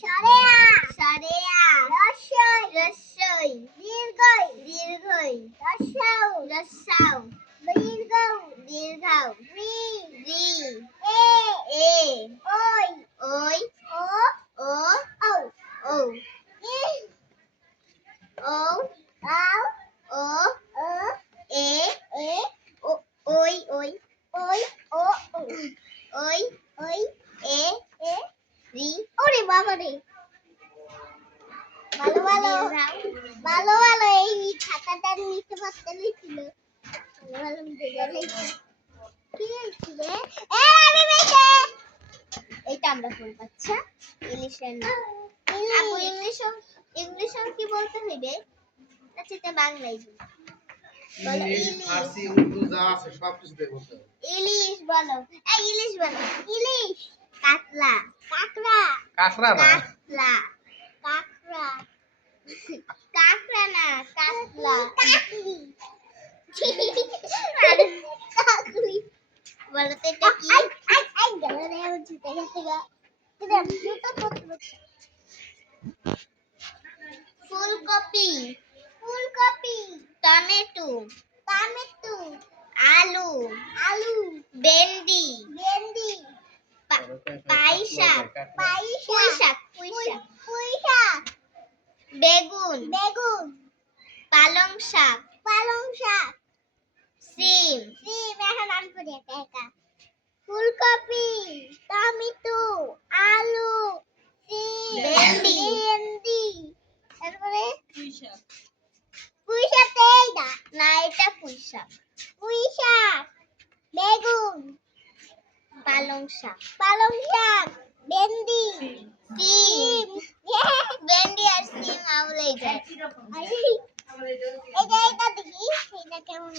সরেয়া সরেয়া রসই রসই দীর্ঘই দীর্ঘই রসাউ রসাউ দীর্ঘউ দীর্ঘউ রি রি এ ওই ওই ও ও ও ও আও ও এ ওই ওই ওই ও ওই ওই এ রি ওরে বাবা রে ভালো ভালো ভালো ভালো এই খাতাটা নিতে পারতে লিখছিল ভালো ভালো দেখে লিখছি কি লিখছি রে আমি মেশে এইটা আমরা পড়ব আচ্ছা ইংলিশের না আপু ইংলিশ কি বলতে হইবে আচ্ছা এটা বাংলাই বলো ইলিশ ইলিশ ফার্সি উর্দু যা আছে সব কিছু দিয়ে বলতে হবে ইলিশ বলো এই ইলিশ বলো ইলিশ কাতলা কাকড়া কাঁকড়া না কাতলা কাকড়া কাকড়া না কাতলা কাকলি কাকলি বলো তো এটা কি আই গেল রে আমার জুতা গেছে গা এটা জুতা পত্র ফুলকপি ফুলকপি টমেটো টমেটো আলু আলু ভেন্ডি ভেন্ডি পাইশাক পাইশাক পুঁইশাক পুঁইশাক বেগুন বেগুন পালং শাক পালং শাক সিম সিম এখন আমি পড়ি একা একা ফুলকপি টমেটো আলু সিম ভেন্ডি ভেন্ডি তারপরে পুঁইশাক এই না এটা পুঁইশাক পুঁইশাক বেগুন পালং শাক ভেন্ডি সিম ভেন্ডি আর সিম আউলে যায় এটা দেখি এটা কেমন